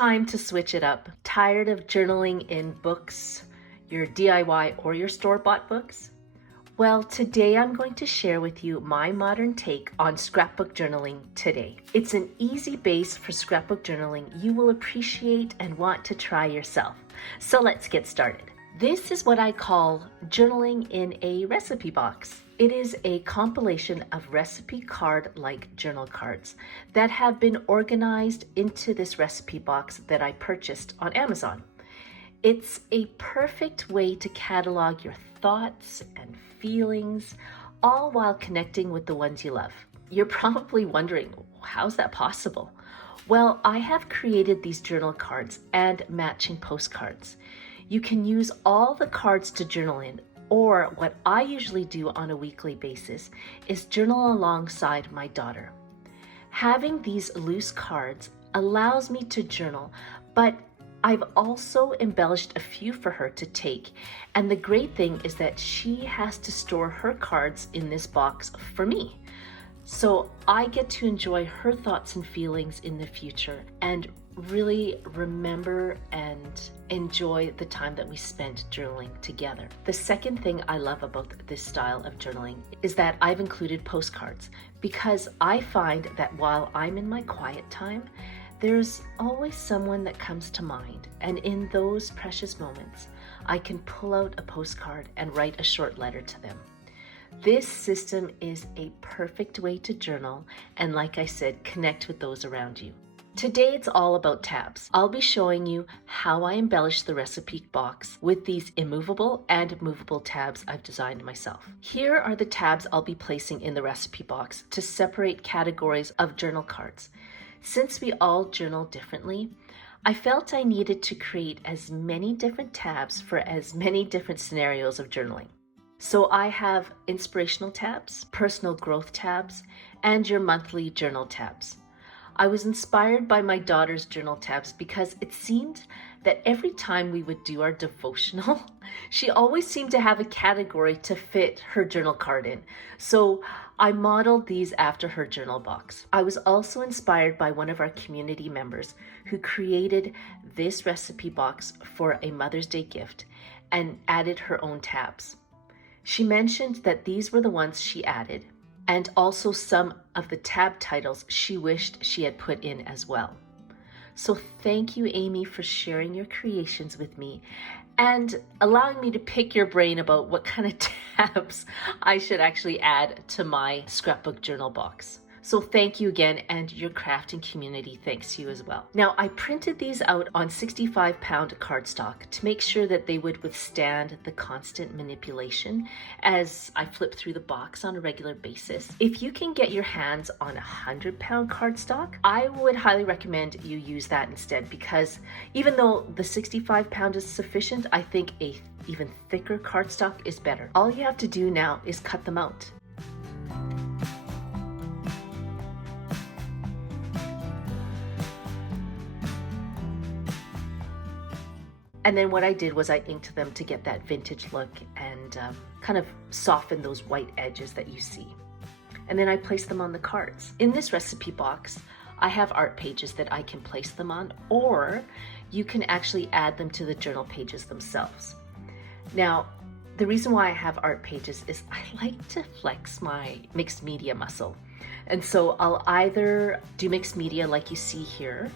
time to switch it up? Tired of journaling in books, your DIY or your store-bought books? Well, today I'm going to share with you my modern take on scrapbook journaling today. It's an easy base for scrapbook journaling you will appreciate and want to try yourself. So let's get started. This is what I call journaling in a recipe box. It is a compilation of recipe card-like journal cards that have been organized into this recipe box that I purchased on Amazon. It's a perfect way to catalog your thoughts and feelings, all while connecting with the ones you love. You're probably wondering, how's that possible? Well, I have created these journal cards and matching postcards. You can use all the cards to journal in, or what I usually do on a weekly basis is journal alongside my daughter. Having these loose cards allows me to journal, but I've also embellished a few for her to take, and the great thing is that she has to store her cards in this box for me. So I get to enjoy her thoughts and feelings in the future and really remember and enjoy the time that we spent journaling together. The second thing I love about this style of journaling is that I've included postcards, because I find that while I'm in my quiet time, there's always someone that comes to mind, and in those precious moments, I can pull out a postcard and write a short letter to them. This system is a perfect way to journal and, like I said, connect with those around you. Today it's all about tabs. I'll be showing you how I embellish the recipe box with these immovable and movable tabs I've designed myself. Here are the tabs I'll be placing in the recipe box to separate categories of journal cards. Since we all journal differently, I felt I needed to create as many different tabs for as many different scenarios of journaling. So I have inspirational tabs, personal growth tabs, and your monthly journal tabs. I was inspired by my daughter's journal tabs because it seemed that every time we would do our devotional, she always seemed to have a category to fit her journal card in. So I modeled these after her journal box. I was also inspired by one of our community members who created this recipe box for a Mother's Day gift and added her own tabs. She mentioned that these were the ones she added, and also some of the tab titles she wished she had put in as well. So thank you, Amy, for sharing your creations with me and allowing me to pick your brain about what kind of tabs I should actually add to my scrapbook journal box. So thank you again, and your crafting community thanks you as well. Now, I printed these out on 65-pound cardstock to make sure that they would withstand the constant manipulation as I flip through the box on a regular basis. If you can get your hands on 100-pound cardstock, I would highly recommend you use that instead, because even though the 65-pound is sufficient, I think a even thicker cardstock is better. All you have to do now is cut them out. And then what I did was I inked them to get that vintage look and kind of soften those white edges that you see. And then I placed them on the cards. In this recipe box, I have art pages that I can place them on, or you can actually add them to the journal pages themselves. Now, the reason why I have art pages is I like to flex my mixed media muscle. And so I'll either do mixed media like you see here,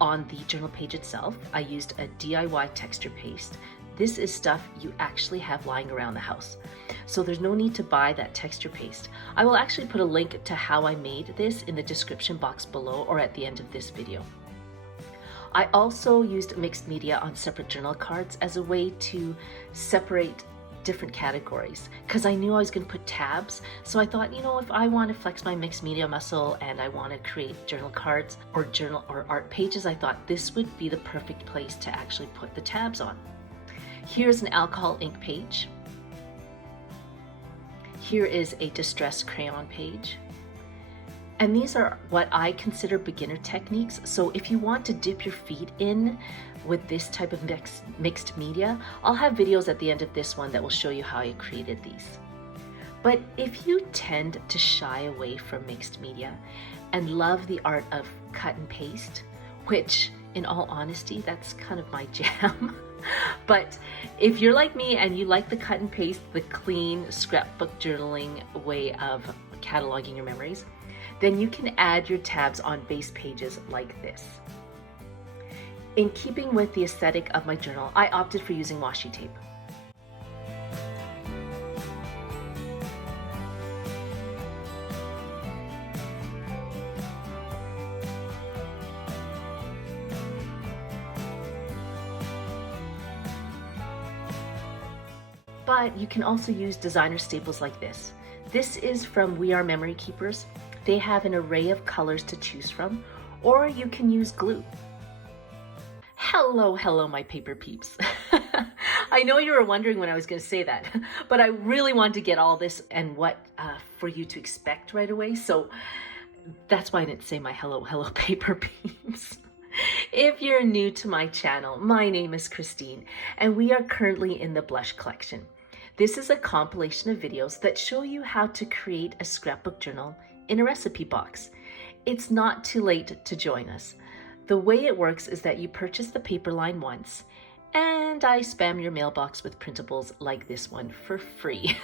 on the journal page itself. I used a DIY texture paste. This is stuff you actually have lying around the house, so there's no need to buy that texture paste. I will actually put a link to how I made this in the description box below or at the end of this video. I also used mixed media on separate journal cards as a way to separate different categories, because I knew I was going to put tabs. So I thought, you know, if I want to flex my mixed media muscle and I want to create journal cards or journal or art pages, I thought this would be the perfect place to actually put the tabs on. Here's an alcohol ink page. Here is a distressed crayon page. And these are what I consider beginner techniques. So if you want to dip your feet in with this type of mixed media, I'll have videos at the end of this one that will show you how I created these. But if you tend to shy away from mixed media and love the art of cut and paste, which In all honesty, that's kind of my jam. But if you're like me and you like the cut and paste, the clean scrapbook journaling way of cataloging your memories, then you can add your tabs on base pages like this. In keeping with the aesthetic of my journal, I opted for using washi tape. But you can also use designer staples like this. This is from We Are Memory Keepers. They have an array of colors to choose from, or you can use glue. Hello, my paper peeps. I know you were wondering when I was going to say that, but I really wanted to get all this and what for you to expect right away. So that's why I didn't say my hello paper peeps. If you're new to my channel, my name is Christine, and we are currently in the blush collection. This is a compilation of videos that show you how to create a scrapbook journal in a recipe box. It's not too late to join us. The way it works is that you purchase the paper line once, and I spam your mailbox with printables like this one for free.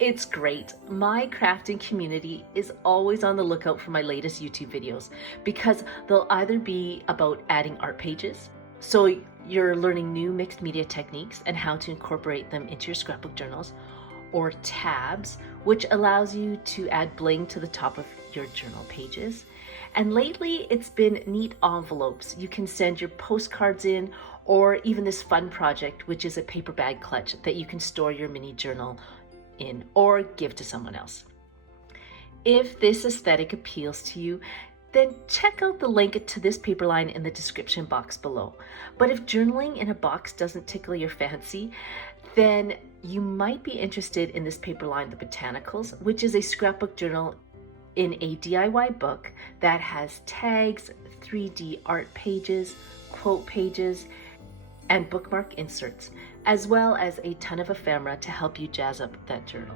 It's great. My crafting community is always on the lookout for my latest YouTube videos because they'll either be about adding art pages, so you're learning new mixed media techniques and how to incorporate them into your scrapbook journals, or tabs, which allows you to add bling to the top of your journal pages. And lately it's been neat envelopes. You can send your postcards in, or even this fun project, which is a paper bag clutch that you can store your mini journal in or give to someone else. If this aesthetic appeals to you, then check out the link to this paper line in the description box below. But if journaling in a box doesn't tickle your fancy, then you might be interested in this paper line, the Botanicals, which is a scrapbook journal in a DIY book that has tags, 3D art pages, quote pages, and bookmark inserts, as well as a ton of ephemera to help you jazz up that journal.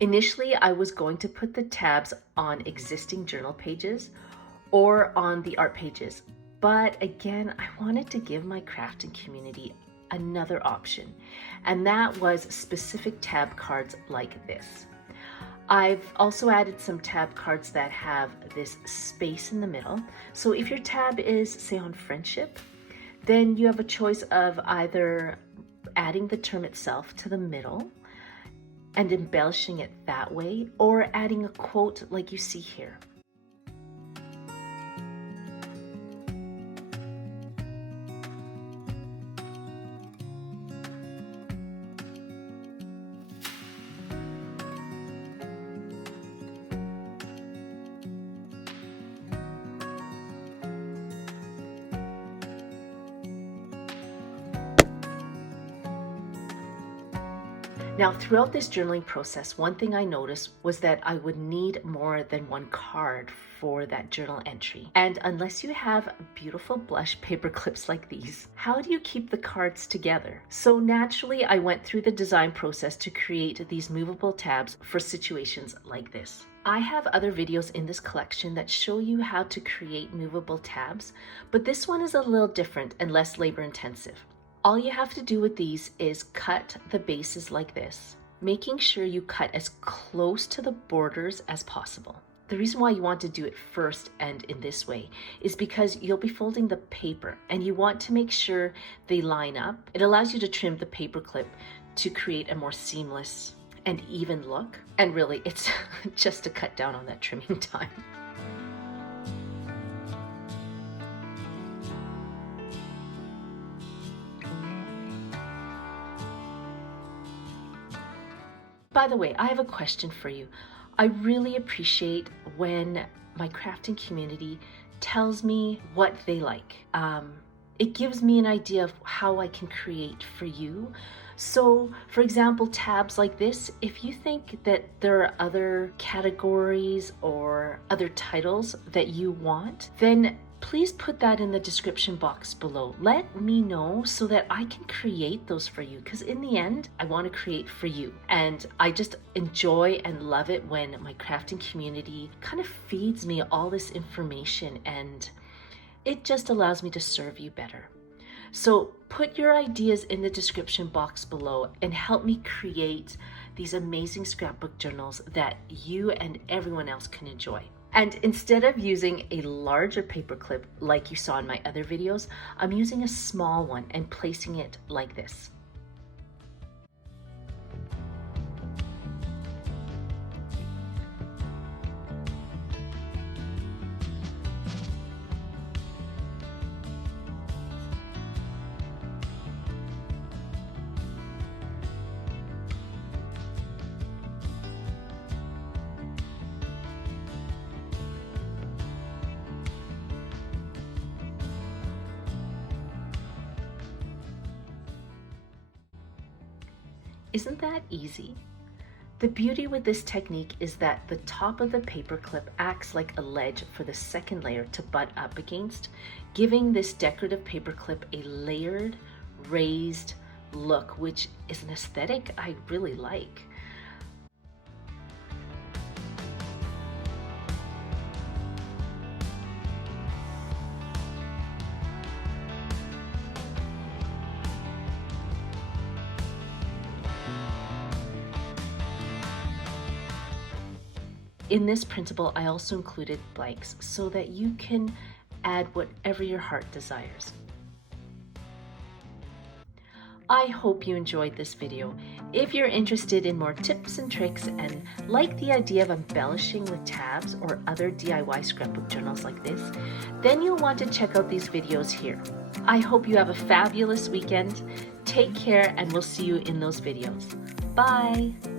Initially, I was going to put the tabs on existing journal pages or on the art pages, but again, I wanted to give my crafting community another option, and that was specific tab cards like this. I've also added some tab cards that have this space in the middle. So if your tab is, say, on friendship, then you have a choice of either adding the term itself to the middle and embellishing it that way, or adding a quote like you see here. Now, throughout this journaling process, one thing I noticed was that I would need more than one card for that journal entry. And unless you have beautiful blush paper clips like these, how do you keep the cards together? So naturally, I went through the design process to create these movable tabs for situations like this. I have other videos in this collection that show you how to create movable tabs, but this one is a little different and less labor intensive. All you have to do with these is cut the bases like this, making sure you cut as close to the borders as possible. The reason why you want to do it first and in this way is because you'll be folding the paper and you want to make sure they line up. It allows you to trim the paper clip to create a more seamless and even look. And really, it's just to cut down on that trimming time. By the way, I have a question for you. I really appreciate when my crafting community tells me what they like. It gives me an idea of how I can create for you So, for example, tabs like this, if you think that there are other categories or other titles that you want, then please put that in the description box below. Let me know so that I can create those for you, because in the end, I want to create for you. And I just enjoy and love it when my crafting community kind of feeds me all this information, and it just allows me to serve you better. So put your ideas in the description box below and help me create these amazing scrapbook journals that you and everyone else can enjoy. And instead of using a larger paper clip like you saw in my other videos, I'm using a small one and placing it like this. Isn't that easy? The beauty with this technique is that the top of the paper clip acts like a ledge for the second layer to butt up against, giving this decorative paper clip a layered, raised look, which is an aesthetic I really like. In this printable, I also included blanks so that you can add whatever your heart desires. I hope you enjoyed this video. If you're interested in more tips and tricks and like the idea of embellishing with tabs or other DIY scrapbook journals like this, then you'll want to check out these videos here. I hope you have a fabulous weekend. Take care, and we'll see you in those videos. Bye!